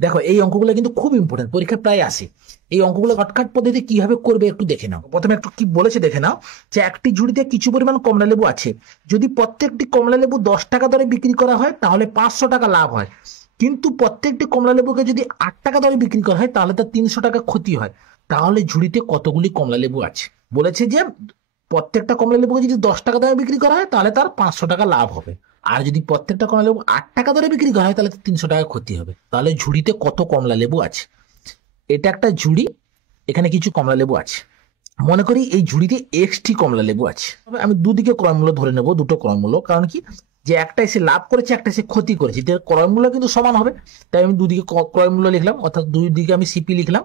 দেখো এই অঙ্কগুলো কিন্তু খুব ইম্পর্টেন্ট, পরীক্ষায় প্রায় আসে। এই অঙ্কগুলো শর্টকাট পদ্ধতি কিভাবে করবে একটু দেখে নাও। প্রথমে একটু কি বলেছে দেখে নাও, যে একটি ঝুড়িতে কিছু পরিমাণ কমলা লেবু আছে। যদি প্রত্যেকটি কমলা লেবু 10 টাকা দরে বিক্রি করা হয় তাহলে 500 টাকা লাভ হয়, কিন্তু প্রত্যেকটি কমলা লেবুকে যদি 8 টাকা দরে বিক্রি করা হয় তাহলে তার 300 টাকা ক্ষতি হয়। তাহলে ঝুড়িতে কতগুলি কমলা লেবু আছে? বলেছে যে প্রত্যেকটা কমলা লেবুকে যদি 10 টাকা দরে বিক্রি করা হয় তাহলে তার 500 টাকা লাভ হবে, আর যদি প্রত্যেকটা কমলা লেবু 8 টাকা দরে বিক্রি করা হয় তাহলে 300 টাকা ক্ষতি হবে। তাহলে ঝুড়িতে কত কমলা লেবু আছে? এটা একটা ঝুড়ি, এখানে কিছু কমলা লেবু আছে। মনে করি এই ঝুড়িতে এক্সটি কমলা লেবু আছে। তবে আমি দুদিকে ক্রয়মূল্য ধরে নেব, দুটো ক্রয়মূল্য, কারণ কি, যে একটা এসে লাভ করেছে একটা এসে ক্ষতি করেছে, এটার ক্রয়মূল্য কিন্তু সমান হবে। তাই আমি দুদিকে ক্রয়মূল্য লিখলাম, অর্থাৎ দুই দিকে আমি সিপি লিখলাম।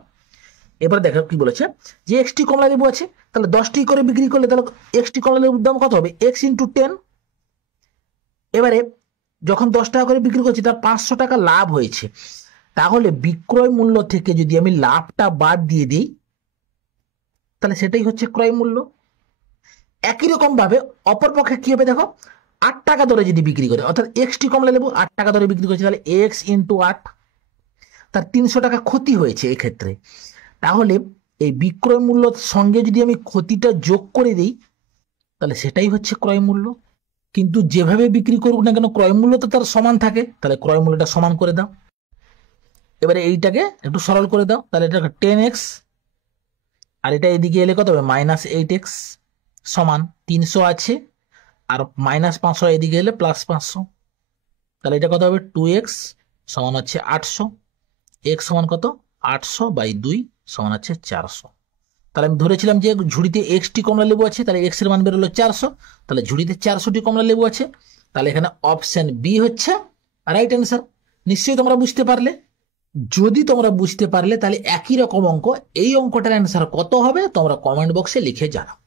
এবার দেখো কি বলেছে, যে এক্সটি কমলা লেবু আছে, তাহলে 10টি করে বিক্রি করলে তাহলে এক্সটি কমলা লেবুর দাম কত হবে? x×10। এবারে যখন 10 টাকা করে বিক্রি করছি তার 500 টাকা লাভ হয়েছে, তাহলে বিক্রয় মূল্য থেকে যদি আমি লাভটা বাদ দিয়ে দিই তাহলে সেটাই হচ্ছে ক্রয় মূল্য। একই রকম ভাবে অপরপক্ষে কি হবে দেখো, 8 টাকা দরে যদি বিক্রি করে, অর্থাৎ এক্সটি কমলা লেবু 8 টাকা দরে বিক্রি করছে, তাহলে x×8, তার 300 টাকা ক্ষতি হয়েছে এক্ষেত্রে। তাহলে এই বিক্রয় মূল্যর সঙ্গে যদি আমি ক্ষতিটা যোগ করে দিই তাহলে সেটাই হচ্ছে ক্রয় মূল্য। কিন্তু যেভাবে বিক্রি করুক না কেন ক্রয় মূল্য তো তার সমান থাকে, তাহলে ক্রয় মূল্যটা সমান করে দাও। এবারে এইটাকে একটু সরল করে দাও, তাহলে এটা 10x, আর এটা এদিকে এলে কত হবে? -8x সমান 300 আছে, আর -500 এদিকে এলে +500, তাহলে এটা কত হবে? 2x সমান হচ্ছে 800। এক্স সমান কত? 800/2 সমান হচ্ছে 400। তাহলে আমি ধরেছিলাম যে ঝুড়িতে এক্সটি কমলা লেবু আছে, তাহলে এক্স এর মান বেরোলো 400, তাহলে ঝুড়িতে 400টি কমলা লেবু আছে, তাহলে এখানে অপশন বি হচ্ছে রাইট অ্যান্সার। নিশ্চয়ই তোমরা বুঝতে পারলে। যদি তোমরা বুঝতে পারলে তাহলে একই রকম অঙ্ক, এই অঙ্কটার অ্যান্সার কত হবে তোমরা কমেন্ট বক্সে লিখে জানাও।